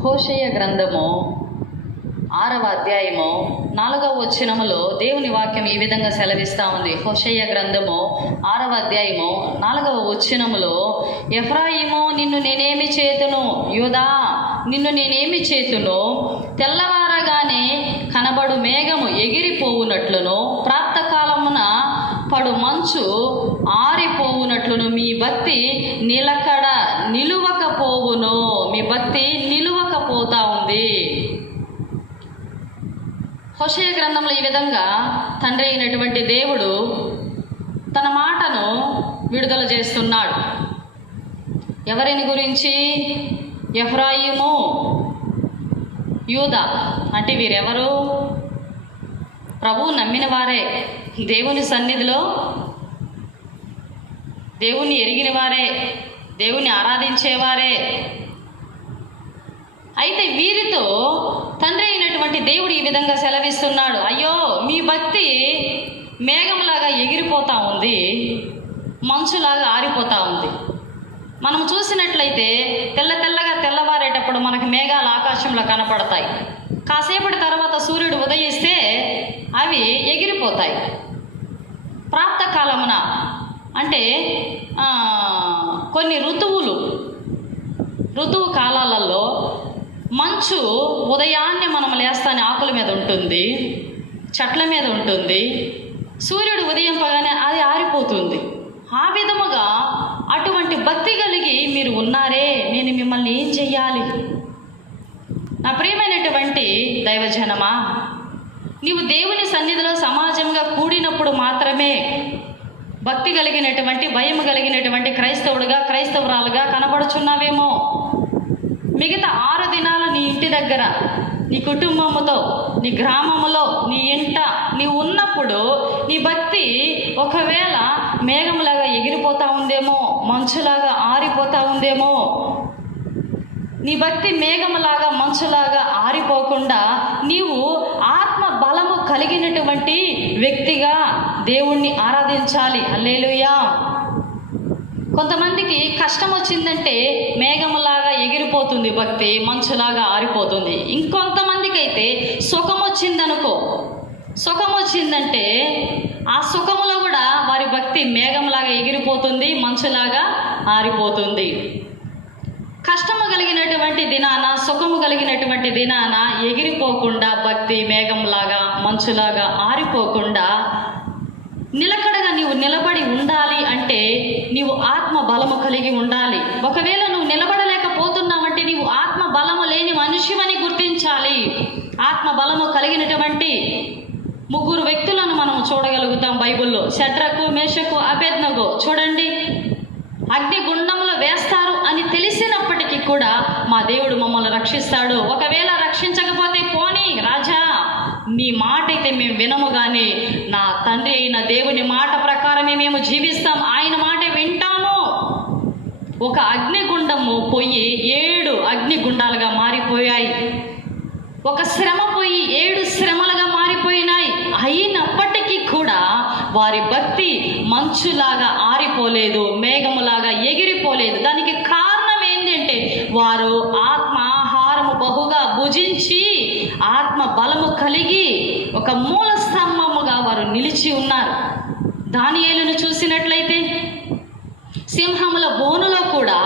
హోషేయ గ్రంథము 6వ అధ్యాయము 4వ వచనములో దేవుని వాక్యం ఈ విధంగా సెలవిస్తూ ఉంది. హోషేయ గ్రంథము 6వ అధ్యాయము 4వ వచనములో, ఎఫ్రాయిము నిన్ను నేనేమి చేతును, యూదా నిన్ను నేనేమి చేతును, తెల్లవారగానే కనబడు మేఘము ఎగిరిపోవునట్లును ప్రాప్తకాలమున పడు మంచు ఆరిపోవునట్లును మీ భక్తి నిలువకపోవును. మీ భక్తి నిలువకపోతా ఉంది. హోషేయ గ్రంథంలో ఈ విధంగా తండ్రి అయినటువంటి దేవుడు తన మాటను విడుదల చేస్తున్నాడు. ఎవరిని గురించి? ఎఫ్రాయిము, యూదా. అంటే వీరెవరు? ప్రభువు నమ్మిన వారే, దేవుని సన్నిధిలో దేవుని ఎరిగిన వారే, దేవుని ఆరాధించేవారే. అయితే వీరితో తండ్రి అయినటువంటి దేవుడు ఈ విధంగా సెలవిస్తున్నాడు, అయ్యో మీ భక్తి మేఘంలాగా ఎగిరిపోతూ ఉంది, మంచులాగా ఆరిపోతూ ఉంది. మనం చూసినట్లయితే తెల్లగా తెల్లవారేటప్పుడు మనకు మేఘాలు ఆకాశంలో కనపడతాయి. కాసేపటి తర్వాత సూర్యుడు ఉదయిస్తే అవి ఎగిరిపోతాయి. ప్రాప్తకాలమున అంటే కొన్ని ఋతువు కాలాలలో మంచు ఉదయాన్నే మనం లేస్తానే ఆకుల మీద ఉంటుంది, చెట్ల మీద ఉంటుంది. సూర్యుడు ఉదయింపగానే అది ఆరిపోతుంది. ఆ విధముగా అటువంటి భక్తి కలిగి మీరు ఉన్నారే, నేను మిమ్మల్ని ఏం చెయ్యాలి? నా ప్రియమైనటువంటి దైవజనమా, నీవు దేవుని సన్నిధిలో సమాజంగా కూడినప్పుడు మాత్రమే భక్తి కలిగినటువంటి, భయం కలిగినటువంటి క్రైస్తవురాలుగా కనబడుచున్నావేమో. మిగతా 6 దినాలు నీ ఇంటి దగ్గర, నీ కుటుంబముతో, నీ గ్రామములో, నీ ఇంట నీవు ఉన్నప్పుడు నీ భక్తి ఒకవేళ మేఘంలాగా ఎగిరిపోతూ ఉందేమో, మంచులాగా ఆరిపోతూ ఉందేమో. నీ భక్తి మేఘములాగా మంచులాగా ఆరిపోకుండా నీవు ఆత్మ బలము కలిగినటువంటి వ్యక్తిగా దేవుణ్ణి ఆరాధించాలి. హల్లెలూయా. కొంతమందికి కష్టం వచ్చిందంటే మేఘములాగా ఎగిరిపోతుంది భక్తి, మంచులాగా ఆరిపోతుంది. ఇంకొంతమందికి అయితే సుఖం వచ్చిందంటే ఆ సుఖములో కూడా వారి భక్తి మేఘంలాగా ఎగిరిపోతుంది, మంచులాగా ఆరిపోతుంది. కష్టము కలిగినటువంటి దినాన, సుఖము కలిగినటువంటి దినాన ఎగిరిపోకుండా భక్తి మేఘంలాగా మంచులాగా ఆరిపోకుండా నిలకడగా నీవు నిలబడి ఉండాలి అంటే నీవు ఆత్మ బలము కలిగి ఉండాలి. ఒకవేళ నువ్వు నిలబడలేకపోతున్నావంటే నీవు ఆత్మ బలము లేని మనిషివని గుర్తించాలి. ఆత్మ బలము కలిగినటువంటి 3 వ్యక్తులను మనం చూడగలుగుతాం బైబిల్లో. షడ్రకు, మేషకు, అబేద్నగో. చూడండి, అగ్నిగుండంలో వేస్తారు అని తెలిసినప్పటికీ కూడా మా దేవుడు మమ్మల్ని రక్షిస్తాడు. ఒకవేళ రక్షించకపోతే పోనీ రాజా, నీ మాట అయితే మేము వినము, కానీ నా తండ్రి అయిన దేవుని మాట ప్రకారమే మేము జీవిస్తాం, ఆయన మాట వింటాము. ఒక అగ్నిగుండము పోయి 7 అగ్నిగుండాలుగా మారిపోయాయి. ఒక శ్రమ పోయి 7 శ్రమలుగా మారిపోయినాయి. అయినప్పటికీ కూడా వారి భక్తి మంచులాగా ఆరిపోలేదు, మేఘములాగా ఎగిరిపోలేదు. దానికి కారణం ఏంటంటే వారు ఆత్మాహారము బహుగా భుజించి ఆత్మ బలము కలిగి ఒక మూల స్తంభముగా వారు నిలిచి ఉన్నారు. దానియేలును చూసినట్లయితే సింహముల బోనులో కూడా,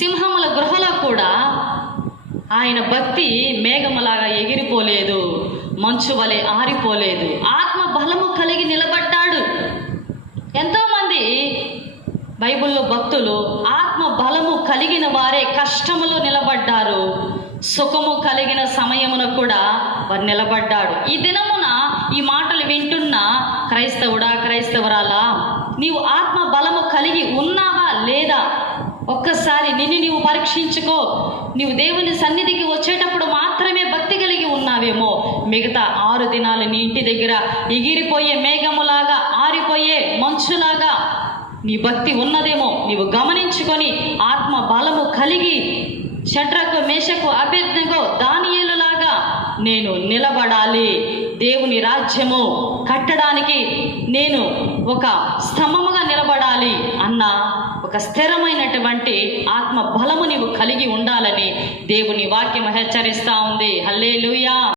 సింహముల గృహలో కూడా ఆయన భక్తి మేఘములాగా ఎగిరిపోలేదు, మంచు వలె ఆరిపోలేదు. ఆత్మ బలము కలిగి నిలబడ్డాడు. ఎంతోమంది బైబిల్లో భక్తులు ఆత్మ బలము కలిగిన వారే కష్టములో నిలబడ్డారు, సుఖము కలిగిన సమయమున కూడా వారు నిలబడ్డాడు. ఈ దినమున ఈ మాటలు వింటున్న క్రైస్తవుడా, క్రైస్తవురాలా, నీవు ఆత్మ బలము కలిగి ఉన్నావా లేదా? ఒక్కసారి నిన్ను నీవు పరీక్షించుకో. నీవు దేవుని సన్నిధికి వచ్చేటప్పుడు మాత్రమే భక్తి కలిగి ఉన్నావేమో, మిగతా 6 దినాలు నీ ఇంటి దగ్గర ఎగిరిపోయే మేఘములాగా, ఆరిపోయే మంచులాగా నీ భక్తి ఉన్నదేమో నీవు గమనించుకొని ఆత్మ బలము కలిగి షడ్రకు, మేషకు, అబేద్నగో, దానియేలులాగా నేను నిలబడాలి, దేవుని రాజ్యము కట్టడానికి నేను ఒక స్తంభముగా నిలబడాలి అన్న ఒక స్థిరమైనటువంటి ఆత్మ బలము నీవు కలిగి ఉండాలని దేవుని వాక్యం హెచ్చరిస్తా ఉంది. హల్లెలూయా.